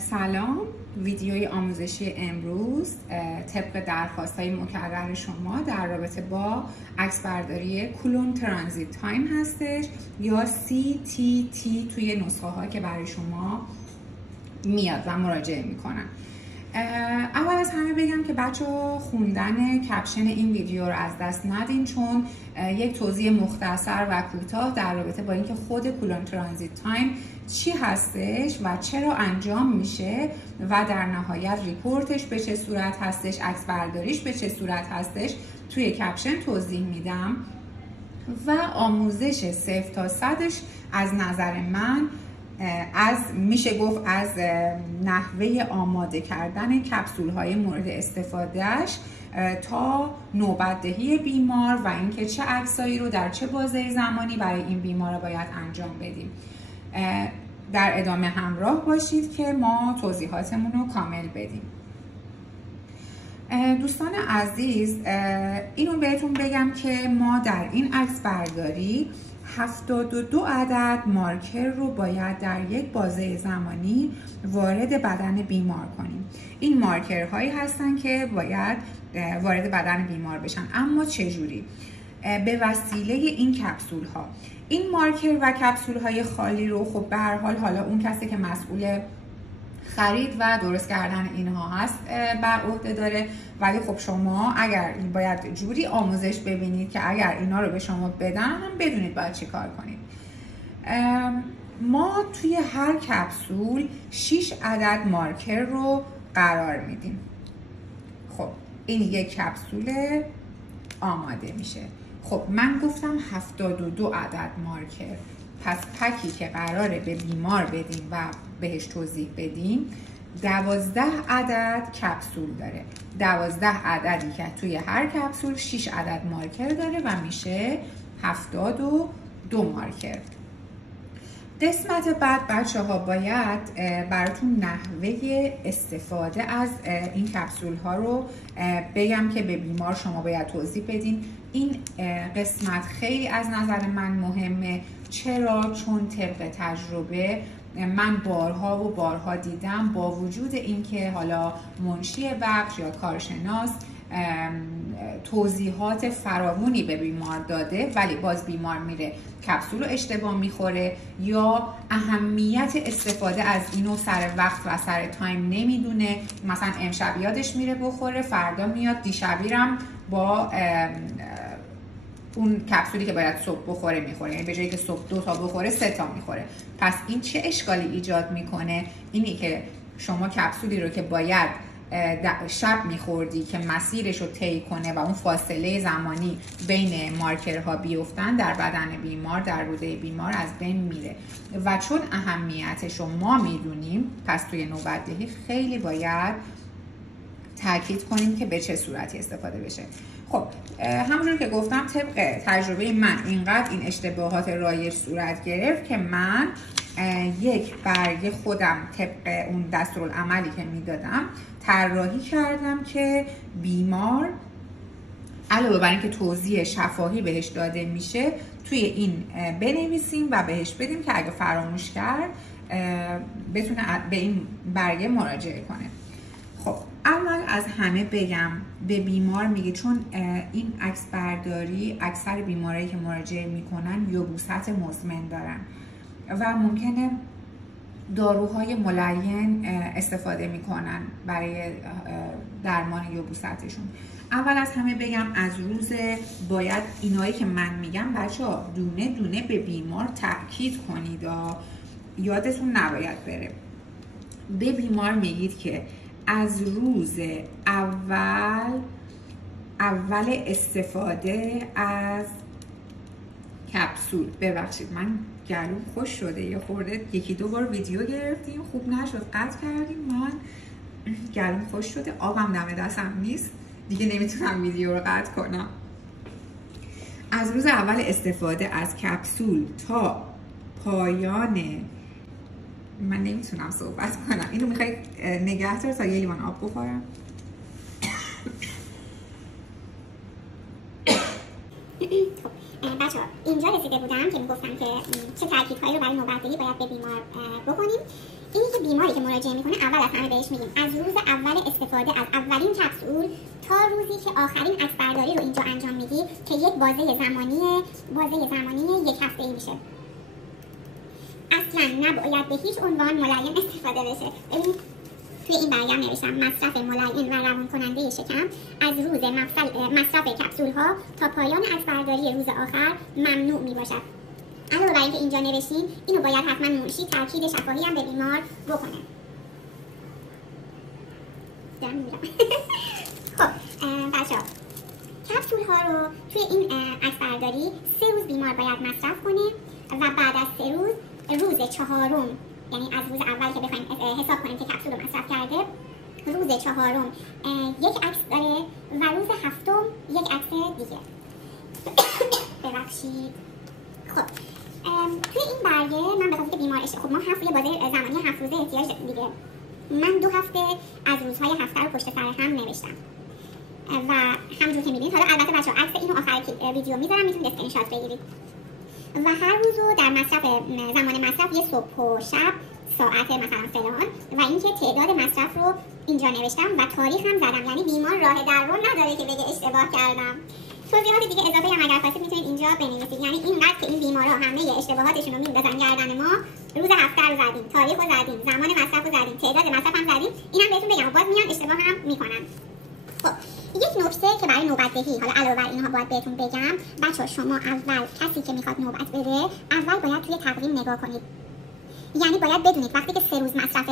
سلام، ویدیوی آموزشی امروز طبق درخواست‌های مکرر شما در رابطه با عکسبرداری کولون ترانزیت تایم هستش یا CTT توی نسخه ها که برای شما میاد و مراجعه میکنن. اول از همه بگم که بچه‌ها خوندن کپشن این ویدیو رو از دست ندین، چون یک توضیح مختصر و کوتاه در رابطه با اینکه خود کولون ترانزیت تایم چی هستش و چرا انجام میشه و در نهایت ریپورتش به چه صورت هستش، عکس برداریش به چه صورت هستش توی کپشن توضیح میدم و آموزش 0 تا 100ش از نظر من میشه گفت از نحوه آماده کردن کپسول های مورد استفادهش تا نوبت دهی بیمار و اینکه چه عکسایی رو در چه بازه زمانی برای این بیمار باید انجام بدیم. در ادامه همراه باشید که ما توضیحاتمون رو کامل بدیم. دوستان عزیز، اینو بهتون بگم که ما در این عکس برداری 72 عدد مارکر رو باید در یک بازه زمانی وارد بدن بیمار کنیم. این مارکرهایی هستن که باید وارد بدن بیمار بشن، اما چجوری؟ به وسیله این کپسول ها. این مارکر و کپسول های خالی رو خب به هر حال حالا اون کسی که مسئول خرید و درست کردن اینها هست بر عهده داره، ولی خب شما اگر باید جوری آموزش ببینید که اگر اینا رو به شما بدن هم بدونید باید چی کار کنید. ما توی هر کپسول 6 عدد مارکر رو قرار میدیم. خب این یک کپسول آماده میشه. خب من گفتم 72 عدد مارکر، پس پکی که قراره به بیمار بدیم و بهش توضیح بدیم 12 عدد کپسول داره. 12 عددی که توی هر کپسول 6 عدد مارکر داره و میشه 72 مارکر. قسمت بعد بچه ها باید براتون نحوه استفاده از این کپسول ها رو بگم که به بیمار شما باید توضیح بدین. این قسمت خیلی از نظر من مهمه. چرا؟ چون طبق تجربه من بارها و بارها دیدم با وجود اینکه حالا منشی بخش یا کارشناس توضیحات فراوانی به بیمار داده، ولی باز بیمار میره کپسول رو اشتباه میخوره یا اهمیت استفاده از اینو سر وقت و سر تایم نمیدونه. مثلا امشب یادش میره بخوره، فردا میاد دیشبیرم با اون کپسولی که باید صبح بخوره میخوره، یعنی به جایی که صبح 2 تا بخوره 3 تا میخوره. پس این چه اشکالی ایجاد میکنه؟ اینی که شما کپسولی رو که باید شب میخوردی که مسیرش رو طی کنه و اون فاصله زمانی بین مارکرها بیفتن در بدن بیمار، در روده بیمار از بین میره و چون اهمیتش رو ما میدونیم، پس توی نوبت دهی خیلی باید تاکید کنیم که به چه صورتی استفاده بشه. خب همونجور که گفتم طبق تجربه من اینقدر این اشتباهات رایج صورت گرفت که من یک برگه خودم طبق اون دستورالعملی که میدادم طراحی کردم که بیمار علاوه بر اینکه توضیح شفاهی بهش داده میشه توی این بنویسیم و بهش بدیم که اگه فراموش کرد بتونه به این برگه مراجعه کنه. خب اول از همه بگم به بیمار میگه، چون این عکس برداری اکثر بیمارایی که مراجعه میکنن یبوست مزمن دارن و ممکنه داروهای ملین استفاده میکنن برای درمان یبوستشون. اول از همه بگم از روز باید اینایی که من میگم بچه‌ها دونه دونه به بیمار تاکید کنید، یادتون نباید بره. به بیمار میگید که از روز اول استفاده از کپسول، ببخشید من گلوم خوش شده، یه خورده 1-2 بار ویدیو گرفتیم خوب نشد قطع کردیم، من گلوم خوش شده، آبم دم دستم نیست دیگه نمیتونم ویدیو رو قطع کنم. از روز اول استفاده از کپسول تا پایان، من نمیتونم صحبت کنم، اینو میخوای نگه دار تا یه لیوان آب بخورم. بچه‌ها اینجا رسیده بودم که میگفتم که چه ترکیب‌هایی رو برای نوبت دهی باید به بیمار بکنیم. اینی که بیماری که مراجعه میکنه اول از همه بهش میگیم از روز اول استفاده از اولین کپسول تا روزی که آخرین عکسبرداری رو اینجا انجام میدی که یک بازه زمانی یک هفته‌ای میشه. اصلا نباید به هیچ عنوان ملایم استفاده بشه. ببین توی این برگم نوشتم مصرف ملایم و روان کننده شکم از روز مصرف کپسول ها تا پایان عکسبرداری روز آخر ممنوع می باشد. علاوه بر اینکه اینجا نوشتین اینو باید حتما منشی تاکید شفاهی هم به بیمار بکنه. خب بچه‌ها کپسول ها رو توی این عکسبرداری 3 روز بیمار باید مصرف کنه و بعد از 3 روز روز چهارم، یعنی از روز اول که بخوایم حساب کنیم که کپسول رو مصرف کرده، روز چهارم یک عکس داره و روز هفتم یک عکس دیگه. ببخشید. خب توی این برگه من به خاطر که بیمار خب ما یه بازه زمانی 7 روزه احتیاج دیگه، من 2 هفته از روزهای هفته رو پشت سر هم نوشتم و همونجور که میبینید، حالا البته بچه‌ها عکس اینو آخر ویدیو میذارم، میتونید اسکرین شات بگیرید و هر روزو در زمان مصرف یه صبح و شب ساعت مثلا فلان و اینکه تعداد مصرف رو اینجا نوشتم و تاریخ هم زدم، یعنی بیمار راه درمان نداره که بگه اشتباه کردم. توضیحات دیگه اضافه هم اگر خواستید میتونید اینجا بنویسید، یعنی اینقدر که این بیمارا همه اشتباهاتشون رو میندازن گردن ما. روز هفته رو زدیم، تاریخ رو زدیم، زمان مصرف رو زدیم، تعداد مصرف هم زدیم، اینم بهتون بگم باز میان اشتباه هم میکنن. خب یک نکته که برای نوبت‌دهی، حالا علاوه بر اینها باید بهتون بگم بچه‌ها، شما اول کسی که میخواد نوبت بده اول باید توی تقویم نگاه کنید، یعنی باید بدونید وقتی که 3 روز مصرف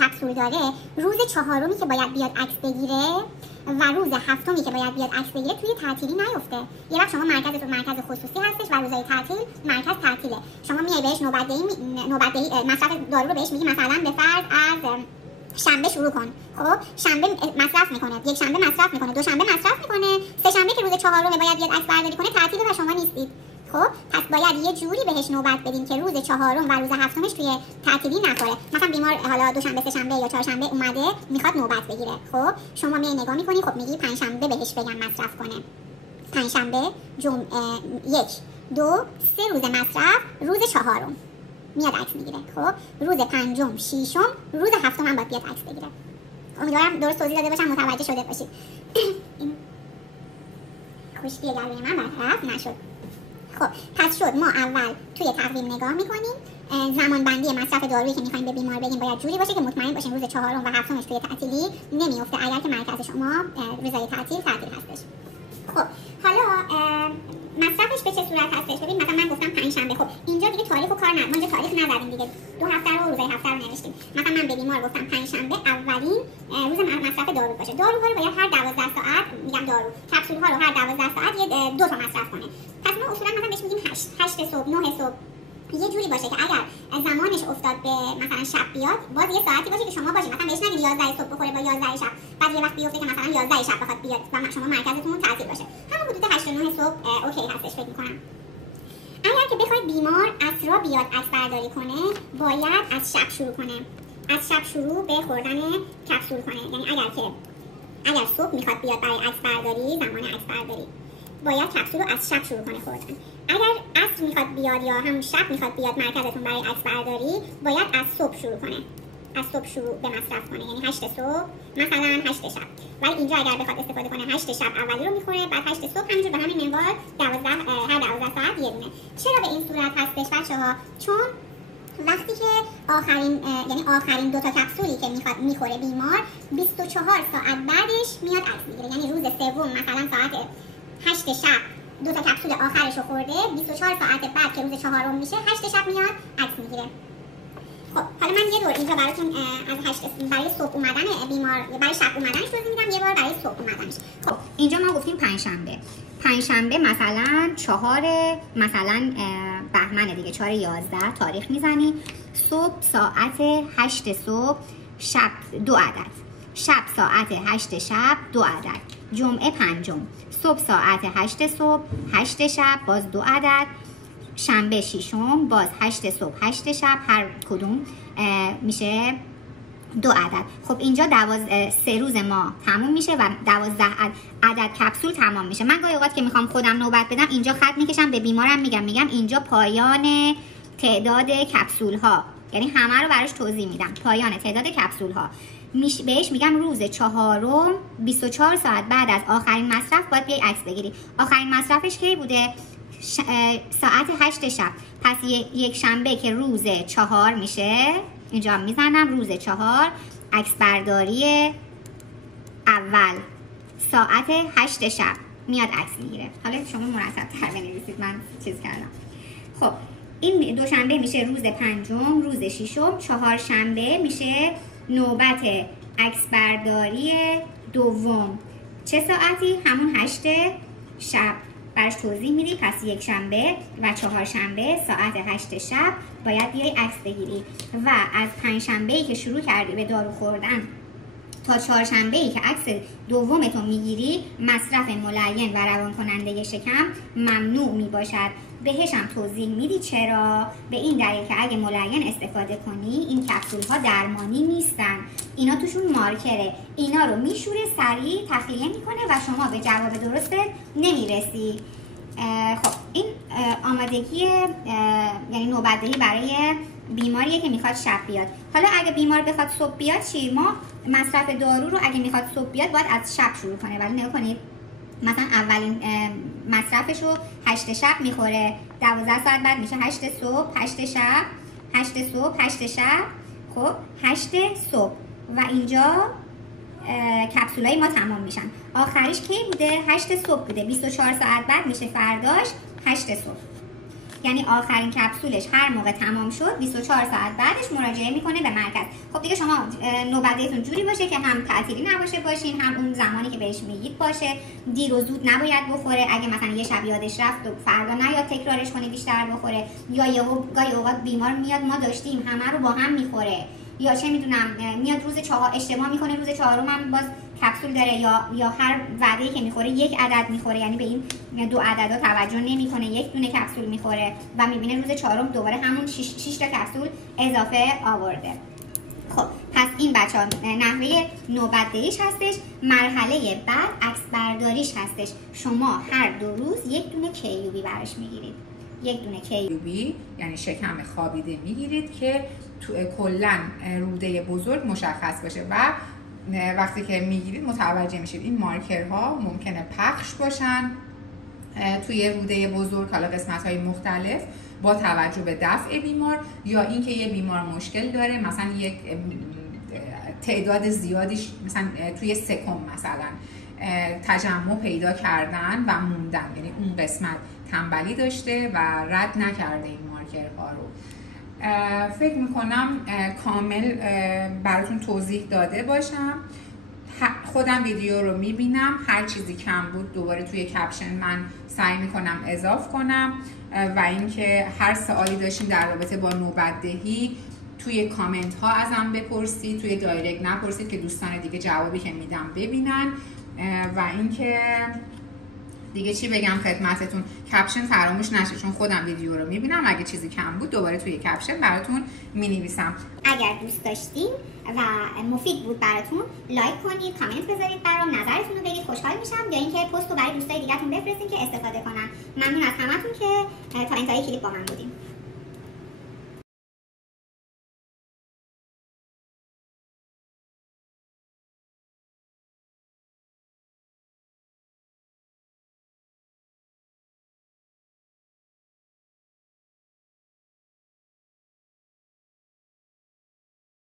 کپسول داره، روز چهارمی که باید بیاد عکس بگیره و روز هفتمی که باید بیاد عکس بگیره توی تعطیلی نیفته. یه وقت شما مرکزتون مرکز خصوصی هستش و روزهای تعطیل مرکز تعطیله، شما میای بهش نوبت‌دهی مصرف دارو رو بهش میگی مثلا به فرض از شنبه شروع کن. خب شنبه مصرف میکنه، یک شنبه مصرف میکنه، دو شنبه مصرف میکنه، سه شنبه که روز چهارم باید بیاد عکس برداری کنه تعطیله و شما نیستید. خب پس باید یه جوری بهش نوبت بدین که روز چهارم و روز هفتمش توی تعطیلی نخوره. مثلا بیمار حالا دوشنبه، سه شنبه یا چهارشنبه اومده میخواد نوبت بگیره، خب شما میای نگاه میکنی، خب میگی پنجشنبه بهش بگم مصرف کنه، پنجشنبه، یک، دو، 3 روز مصرف، روز چهارم میاد عکس میگیره. خب روز پنجم، ششم، روز هفتم هم باید بیاد عکس بگیره. امیدوارم درست توضیح داده باشم، متوجه شده باشید. این خشکی گلوی من برطرف نشد. خب پس شد ما اول توی تقویم نگاه میکنیم، زمان بندی مصرف دارویی که میخوایم به بیمار بدیم باید جوری باشه که مطمئن باشیم روز چهارم و هفتمش توی تعطیلی نمیفته اگر که مرکز شما روزای تعطیل هستش. خب حالا مصرفش به چه صورت هستش؟ ببین مثلا من گفتم پنجشنبه، خب اینجا دیگه تاریخ و کار ما اینجا تاریخ نزدیم دیگه، 2 هفته رو روزای هفته رو نوشتیم. مثلا من به بیمار گفتم پنجشنبه اولین روز مصرف دارو باشه. داروها رو باید هر 12 ساعت، میگم دارو کپسول ها رو هر 12 ساعت یه 2 تا مصرف کنه. پس ما اصولا مثلا بهش میگیم 8 صبح، 9 صبح، یه جوری باشه که اگر زمانش افتاد به مثلا شب بیاد، باز یه ساعتی باشه که شما باشید، مثلا بهش نگید 11 صبح بخوره با 11 شب، بعد یه وقت بیفته که مثلا 11 شب بخواد بیاد و شما مرکزتون تعطیل باشه، همون حدود 8 تا 9 صبح اوکی هستش فکر می‌کنم. اگر که بخواید بیمار عصرا بیاد عکس برداری کنه، باید از شب شروع کنه، از شب شروع به خوردن کپسول کنه. یعنی اگر صبح میخواد بیاد برای عکس برداری، زمان عکس برداری باید کپسول رو از شب شروع کنه خوردن. اگر عصر میخواد بیاد یا همون شب میخواد بیاد مرکزتون برای عکس برداری، باید از صبح شروع کنه، از صبح شروع به مصرف کنه، یعنی 8 صبح مثلا 8 شب. ولی اینجا اگر بخواد استفاده کنه 8 شب اولی رو میخوره، بعد 8 صبح همینجور به همین منوال هر 12 ساعت یه دونه. چرا به این صورت هستش بچه‌ها؟ چون وقتی که آخرین 2 تا کپسولی که میخواد میخوره بیمار 24 ساعت بعدش میاد عکس میگیره، یعنی روز سوم مثلا ساعت 8 شب 2 تا کپسول آخرش رو خورده، 24 ساعت بعد که روز چهارم میشه 8 شب میاد عکس میگیره. خب حالا من یه دور اینجا براتون از 8 برای صبح اومدن بیمار، برای شب اومدنش توضیح میدم، یه بار برای صبح اومدنش. خب اینجا ما گفتیم پنجشنبه مثلا 4 مثلا بهمن دیگه، 4/11 تاریخ میزنی، صبح ساعت 8 صبح، شب 2 عدد، شب ساعت 8 شب 2 عدد، جمعه پنجم صبح ساعت 8 صبح 8 شب باز 2 عدد، شنبه ششم باز 8 صبح 8 شب، هر کدوم میشه 2 عدد. خب اینجا 3 روز ما تموم میشه و 12 عدد کپسول تمام میشه. من گاهی اوقات که میخوام خودم نوبت بدم اینجا خط میکشم، به بیمارم میگم اینجا پایان تعداد کپسول ها یعنی همه رو براش توضیح میدم. پایان تعداد کپسول ها بهش میگم روز 4 24 ساعت بعد از آخرین مصرف باید بیای عکس بگیری. آخرین مصرفش کی بوده؟ ساعت 8 شب. پس یک شنبه که روز 4 میشه، اینجا میزنم روز 4 عکس برداری اول ساعت 8 شب میاد عکس میگیره. حالا شما مرتب تر بنویسید، من چیز کردم. خب این دوشنبه میشه روز 5، روز 6، چهارشنبه میشه نوبت عکس برداری دوم. چه ساعتی؟ همون 8 شب براش توضیح میدی. پس یک شنبه و چهارشنبه ساعت 8 شب باید بیای عکس بگیری و از پنجشنبه‌ای که شروع کردی به دارو خوردن تا چهارشنبه‌ای که عکس دومتو میگیری مصرف ملین و روان کننده شکم ممنوع میباشد. بهش هم توضیح میدی چرا؟ به این دلیل که اگه ملین استفاده کنی این کپسول ها درمانی نیستن، اینا توشون مارکره، اینا رو میشوره، سریع تخلیه میکنه و شما به جواب درست نمیرسی. خب این آمادگی یعنی نوبت‌دهی برای بیماریه که میخواد شب بیاد. حالا اگه بیمار بخواد صبح بیاد چی؟ ما مصرف دارو رو اگه میخواد صبح بیاد باید از شب شروع کنه. ولی نگاه کنید مثلا اولین مصرفش رو 8 شب میخوره، 12 ساعت بعد میشه 8 صبح، 8 شب، 8 صبح، 8 شب، خب 8 صبح و اینجا کپسولای ما تمام میشن. آخریش کی بوده؟ 8 صبح بوده. 24 ساعت بعد میشه فرداش 8 صبح. یعنی آخرین کپسولش هر موقع تمام شد 24 ساعت بعدش مراجعه میکنه به مرکز. خب دیگه شما نوبتتون جوری باشه که هم تعطیلی نباشه باشین، هم اون زمانی که بهش میگید باشه. دیر و زود نباید بخوره. اگه مثلا یه شب یادش رفت و فردا نیاد تکرارش کنی بیشتر بخوره، یا گاهی اوقات بیمار میاد ما داشتیم همه رو با هم میخوره، یا چه میدونم میاد روز 4 اشتباه میکنه روز 4 هم باز کپسول داره، یا هر وعده‌ای که میخوره یک عدد میخوره، یعنی به این 2 عددا توجه نمیکنه، یک دونه کپسول میخوره و میبینه روز 4 دوباره همون 6 تا کپسول اضافه آورده. خب پس این بچه‌ها نحوه نوبت‌دهیش هستش. مرحله بعد عکس برداریش هستش. شما هر 2 روز یک دونه کیوبی براش میگیرید. یک دونه کیوبی یعنی شکم خوابیده میگیرید که تو کلا روده بزرگ مشخص باشه و وقتی که میگیرید متوجه میشید این مارکرها ممکنه پخش باشن توی روده بزرگ، حالا قسمت‌های مختلف با توجه به دفع بیمار، یا اینکه یه بیمار مشکل داره مثلا یک تعداد زیادیش مثلا توی سکم مثلا تجمع پیدا کردن و موندن، یعنی اون قسمت تنبلی داشته و رد نکرده این مارکرها رو. فکر میکنم کامل براتون توضیح داده باشم. خودم ویدیو رو میبینم، هر چیزی کم بود دوباره توی کپشن من سعی میکنم اضافه کنم و اینکه هر سوالی داشتین در رابطه با نوبت‌دهی توی کامنت ها ازم بپرسید، توی دایرکت نپرسید که دوستان دیگه جوابی که میدم ببینن. و اینکه دیگه چی بگم خدمتتون، کپشن فراموش نشه چون خودم ویدیو رو میبینم، اگه چیزی کم بود دوباره توی کپشن براتون مینویسم. اگر دوست داشتین و مفید بود براتون لایک کنید، کامنت بذارید برام، نظرتون رو بگید، خوشحال میشم. یا اینکه پست رو برای دوستای دیگه‌تون بفرستین که استفاده کنن. ممنون از همتون که تا انتهای کلیپ با من بودین.